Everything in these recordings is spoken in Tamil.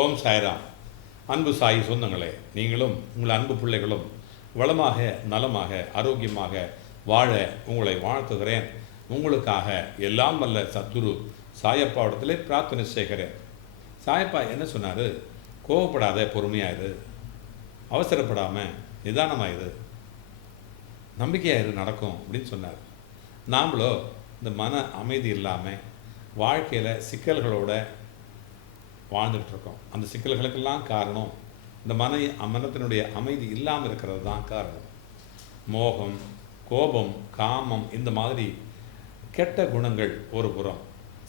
ஓம் சாய்ராம். அன்பு சாய் சொந்தங்களே, நீங்களும் உங்கள் அன்பு பிள்ளைகளும் வளமாக நலமாக ஆரோக்கியமாக வாழ உங்களை வாழ்த்துகிறேன். உங்களுக்காக எல்லாம் வல்ல சத்குரு சாயப்பாவிடத்திலே பிரார்த்தனை செய்கிறேன். சாயப்பா என்ன சொன்னார்? கோவப்படாத, பொறுமையாயிரு, அவசரப்படாமல் நிதானமாயிரு, நம்பிக்கையாயிரு, நடக்கும் அப்படின்னு சொன்னார். நாமளோ இந்த மன அமைதி இல்லாமல் வாழ்க்கையில் சிக்கல்களோட வாழ்ந்துட்டுருக்கோம். அந்த சிக்கல்களுக்கெல்லாம் காரணம் இந்த மனத்தினுடைய அமைதி இல்லாமல் இருக்கிறது தான் காரணம். மோகம், கோபம், காமம், இந்த மாதிரி கெட்ட குணங்கள் ஒரு புறம்,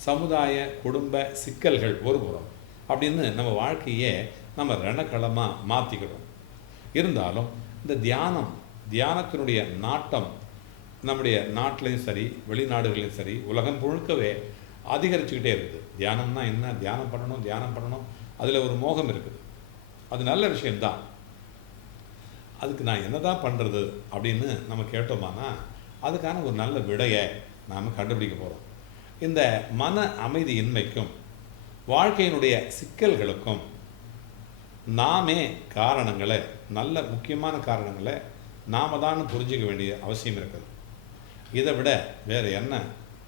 சமுதாய குடும்ப சிக்கல்கள் ஒரு புறம் அப்படின்னு நம்ம வாழ்க்கையே நம்ம ரணக்களமாக மாற்றிக்கிறோம். இருந்தாலும் இந்த தியானத்தினுடைய நாட்டம் நம்முடைய நாட்டிலையும் சரி வெளிநாடுகளையும் சரி உலகம் முழுக்கவே அதிகரிச்சுக்கிட்டே இருக்குது. தியானம்னா என்ன? தியானம் பண்ணணும், அதில் ஒரு மோகம் இருக்குது. அது நல்ல விஷயம்தான். அதுக்கு நான் என்ன தான் பண்ணுறது அப்படின்னு நம்ம கேட்டோமானா அதுக்கான ஒரு நல்ல விடையை நாம் கண்டுபிடிக்க போகிறோம். இந்த மன அமைதியின்மைக்கும் வாழ்க்கையினுடைய சிக்கல்களுக்கும் நாமே காரணங்களை, நல்ல முக்கியமான காரணங்களை நாம் தான் புரிஞ்சிக்க வேண்டிய அவசியம் இருக்குது. இதை விட வேறு என்ன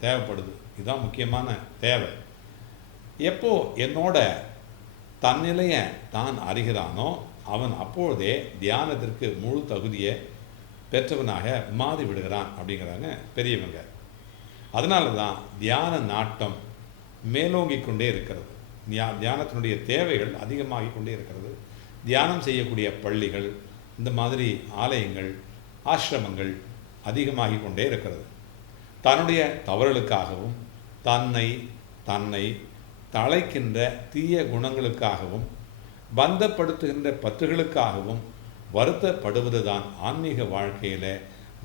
தேவைப்படுது? இதுதான் முக்கியமான தேவை. எப்போ என்னோட தன்னிலையை தான் அறிகிறானோ அவன் அப்பொழுதே தியானத்திற்கு முழு தகுதியை பெற்றவனாக மாறி விடுகிறான் அப்படிங்கிறாங்க பெரியவங்க. அதனால தான் தியான நாட்டம் மேலோங்கி கொண்டே இருக்கிறது. தியானத்தினுடைய தேவைகள் அதிகமாகி கொண்டே இருக்கிறது. தியானம் செய்யக்கூடிய பள்ளிகள், இந்த மாதிரி ஆலயங்கள், ஆசிரமங்கள் அதிகமாகி கொண்டே இருக்கிறது. தன்னுடைய தவறுகளுக்காகவும் தன்னை தழைக்கின்ற தீய குணங்களுக்காகவும் பந்தப்படுத்துகின்ற பற்றுகளுக்காகவும் வருத்தப்படுவது தான் ஆன்மீக வாழ்க்கையில்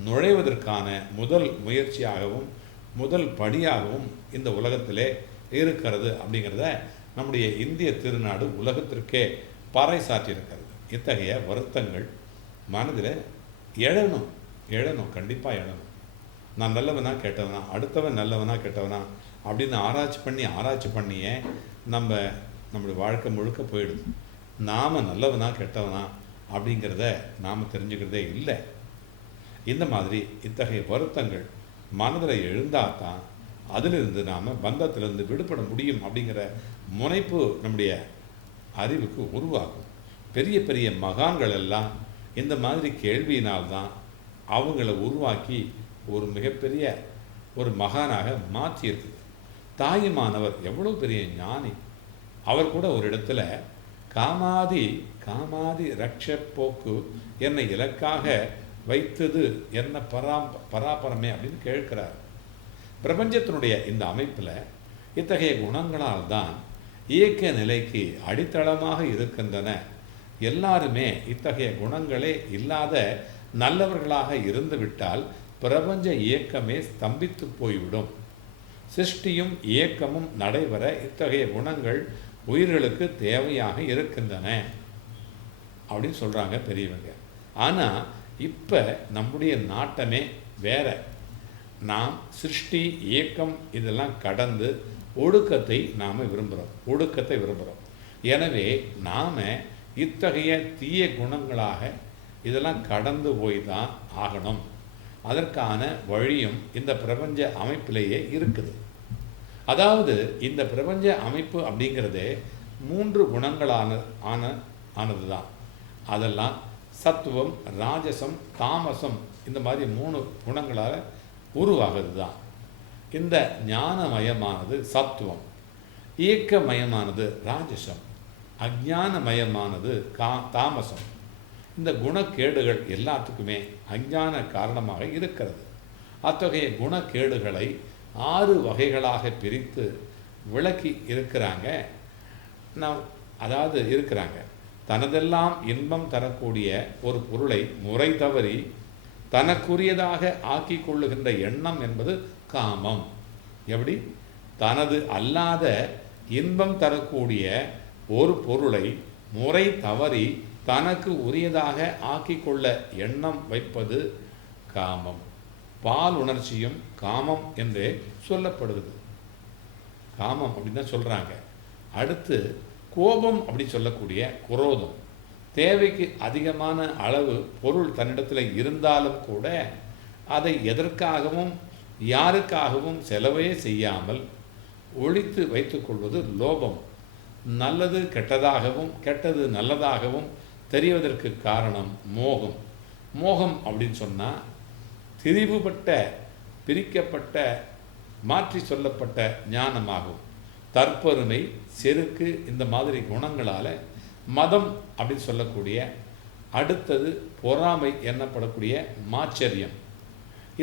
நுழைவதற்கான முதல் முயற்சியாகவும் முதல் படியாகவும் இந்த உலகத்திலே இருக்கிறது அப்படிங்கிறத நம்முடைய இந்திய திருநாடு உலகத்திற்கே பறைசாற்றியிருக்கிறது. இத்தகைய வருத்தங்கள் மனதில் எழணும், கண்டிப்பாக எழணும். நான் நல்லவனா கெட்டவனா, அடுத்தவன் நல்லவனா கெட்டவனா அப்படின்னு ஆராய்ச்சி பண்ணியே நம்முடைய வாழ்க்கை முழுக்க போயிடுது. நாம் நல்லவனா கெட்டவனா அப்படிங்கிறத நாம் தெரிஞ்சுக்கிறதே இல்லை. இந்த மாதிரி இத்தகைய வருத்தங்கள் மனதில் எழுந்தால் தான் அதிலிருந்து நாம் பந்தத்திலிருந்து விடுபட முடியும் அப்படிங்கிற முனைப்பு நம்முடைய அறிவுக்கு உருவாகும். பெரிய பெரிய மகான்கள் எல்லாம் இந்த மாதிரி கேள்வியினால்தான் அவங்கள உருவாக்கி ஒரு மிகப்பெரிய ஒரு மகானாக மாற்றியிருக்குது. தாயுமானவர் எவ்வளோ பெரிய ஞானி. அவர் கூட ஒரு இடத்துல காமாதி ரட்ச போக்கு என்னை இலக்காக வைத்தது என்ன பராபரமே அப்படின்னு கேட்கிறார். பிரபஞ்சத்தினுடைய இந்த அமைப்பில் இத்தகைய குணங்களால் தான் இயக்க நிலைக்கு அடித்தளமாக இருக்கின்றன. எல்லாருமே இத்தகைய குணங்களே இல்லாத நல்லவர்களாக இருந்துவிட்டால் பிரபஞ்ச இயக்கமே ஸ்தம்பித்து போய்விடும். சிருஷ்டியும் இயக்கமும் நடைபெற இத்தகைய குணங்கள் உயிர்களுக்கு தேவையாக இருக்கின்றன அப்படின்னு சொல்கிறாங்க பெரியவங்க. ஆனால் இப்போ நம்முடைய நாட்டமே வேற. நாம் சிருஷ்டி இயக்கம் இதெல்லாம் கடந்து ஒடுக்கத்தை விரும்புகிறோம். எனவே நாம் இத்தகைய தீய குணங்களாக இதெல்லாம் கடந்து போய் தான் ஆகணும். அதற்கான வழியும் இந்த பிரபஞ்ச அமைப்பிலேயே இருக்குது. அதாவது இந்த பிரபஞ்ச அமைப்பு அப்படிங்கிறதே 3 குணங்களானது தான். அதெல்லாம் சத்துவம், ராஜசம், தாமசம், இந்த மாதிரி 3 குணங்களால் உருவாகிறது தான். இந்த ஞானமயமானது சத்துவம், இயக்கமயமானது ராஜசம், அஞ்ஞானமயமானது தாமசம். இந்த குணக்கேடுகள் எல்லாத்துக்குமே அஞ்ஞான காரணமாக இருக்கிறது. அத்தகைய குணக்கேடுகளை 6 வகைகளாக பிரித்து விளக்கி இருக்கிறாங்க. தனதெல்லாம் இன்பம் தரக்கூடிய ஒரு பொருளை முறை தவறி தனக்குரியதாக ஆக்கி கொள்ளுகின்ற எண்ணம் என்பது காமம். எப்படி? தனது அல்லாத இன்பம் தரக்கூடிய ஒரு பொருளை முறை தவறி தனக்கு உரியதாக ஆக்கிக்கொள்ள எண்ணம் வைப்பது காமம். பால் உணர்ச்சியும் காமம் என்றே சொல்லப்படுகிறது. காமம் அப்படின்னு தான் சொல்கிறாங்க. அடுத்து கோபம் அப்படி சொல்லக்கூடிய குரோதம், தேவைக்கு அதிகமான அளவு பொருள் தன்னிடத்தில் இருந்தாலும் கூட அதை எதற்காகவும் யாருக்காகவும் செலவே செய்யாமல் ஒழித்து வைத்துக்கொள்வது லோபம். நல்லது கெட்டதாகவும் கெட்டது நல்லதாகவும் தெரிவதற்கு காரணம் மோகம். மோகம் அப்படின்னு சொன்னால் திரிவுபட்ட, பிரிக்கப்பட்ட, மாற்றி சொல்லப்பட்ட ஞானமாகும். தற்பெருமை, செருக்கு, இந்த மாதிரி குணங்களால் மதம் அப்படின்னு சொல்லக்கூடிய, அடுத்தது பொறாமை என்னப்படக்கூடிய மாச்சரியம்,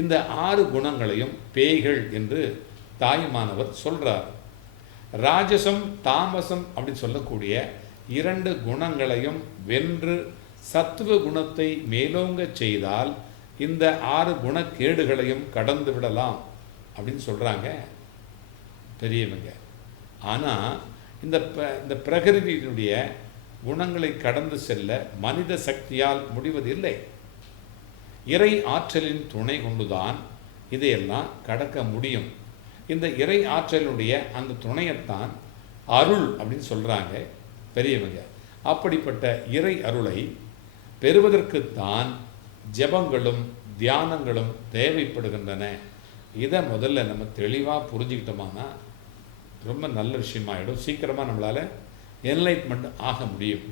இந்த 6 குணங்களையும் பேய்கள் என்று தாயுமானவர் சொல்கிறார். ராஜசம் தாமசம் அப்படின்னு சொல்லக்கூடிய 2 குணங்களையும் வென்று சத்துவ குணத்தை மேலோங்க செய்தால் இந்த 6 குணக்கேடுகளையும் கடந்து விடலாம் அப்படின்னு சொல்கிறாங்க பெரியவங்க. ஆனால் இந்த பிரகிருதியினுடைய குணங்களை கடந்து செல்ல மனித சக்தியால் முடிவதில்லை. இறை ஆற்றலின் துணை கொண்டுதான் இதையெல்லாம் கடக்க முடியும். இந்த இறை ஆற்றலுடைய அந்த துணையைத்தான் அருள் அப்படின்னு சொல்கிறாங்க பெரியவங்க. அப்படிப்பட்ட இறை அருளை பெறுவதற்குத்தான் ஜெபங்களும் தியானங்களும் தேவைப்படுகின்றன. இதை முதல்ல நம்ம தெளிவாக புரிஞ்சுக்கிட்டோம்னா ரொம்ப நல்ல விஷயமாயிடும். சீக்கிரமாக நம்மளால் என்லைட்மெண்ட் ஆக முடியும்.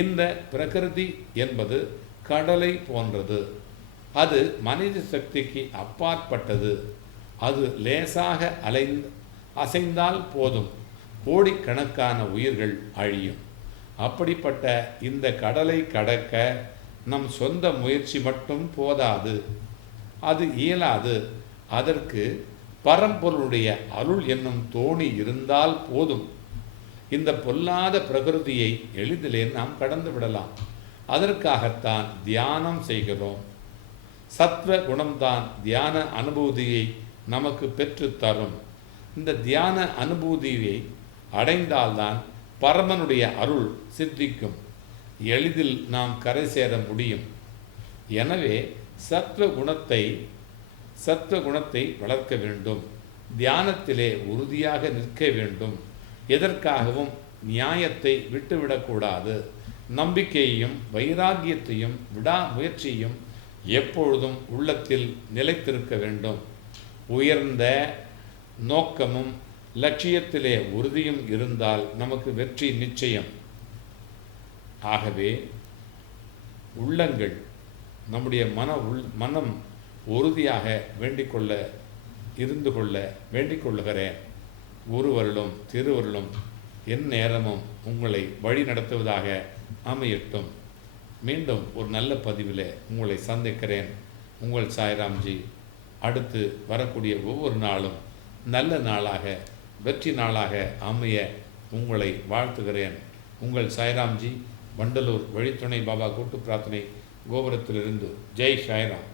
இந்த பிரகிருதி என்பது கடலை போன்றது. அது மனித சக்திக்கு அப்பாற்பட்டது. அது லேசாக அசைந்தால் போதும் கோடிக்கணக்கான உயிர்கள் அழியும். அப்படிப்பட்ட இந்த கடலை கடக்க நம் சொந்த முயற்சி மட்டும் போதாது, அது இயலாது. அதற்கு பரம்பொருளுடைய அருள் என்னும் தோணி இருந்தால் போதும். இந்த பொல்லாத பிரகிருதியை எளிதிலே நாம் கடந்து விடலாம். அதற்காகத்தான் தியானம் செய்கிறோம். சத்வ குணம்தான் தியான அனுபூதியை நமக்கு பெற்று தரும். இந்த தியான அனுபூதியை அடைந்தால்தான் பரமனுடைய அருள் சித்திக்கும். எளிதில் நாம் கரை சேர முடியும். எனவே சத்வ குணத்தை வளர்க்க வேண்டும். தியானத்திலே உறுதியாக நிற்க வேண்டும். எதற்காகவும் நியாயத்தை விட்டுவிடக்கூடாது. நம்பிக்கையையும் வைராகியத்தையும் விடாமுயற்சியும் எப்பொழுதும் உள்ளத்தில் நிலைத்திருக்க வேண்டும். உயர்ந்த நோக்கமும் லட்சியத்திலே உறுதியும் இருந்தால் நமக்கு வெற்றி நிச்சயம். ஆகவே உள்ளங்கள், நம்முடைய மனம் உறுதியாக இருந்து கொள்ள வேண்டிக் கொள்ளுகிறேன். குருவருளும் திருவருளும் என் நேரமும் உங்களை வழி நடத்துவதாக அமையட்டும். மீண்டும் ஒரு நல்ல பதிவில் உங்களை சந்திக்கிறேன். உங்கள் சாய்ராம்ஜி. அடுத்து வரக்கூடிய ஒவ்வொரு நாளும் நல்ல நாளாக, வெற்றி நாளாக அமைய உங்களை வாழ்த்துகிறேன். உங்கள் சாய்ராம்ஜி, வண்டலூர் வழித்துணை பாபா கூட்டு பிரார்த்தனை கோபுரத்திலிருந்து. ஜெய் சாய்ராம்.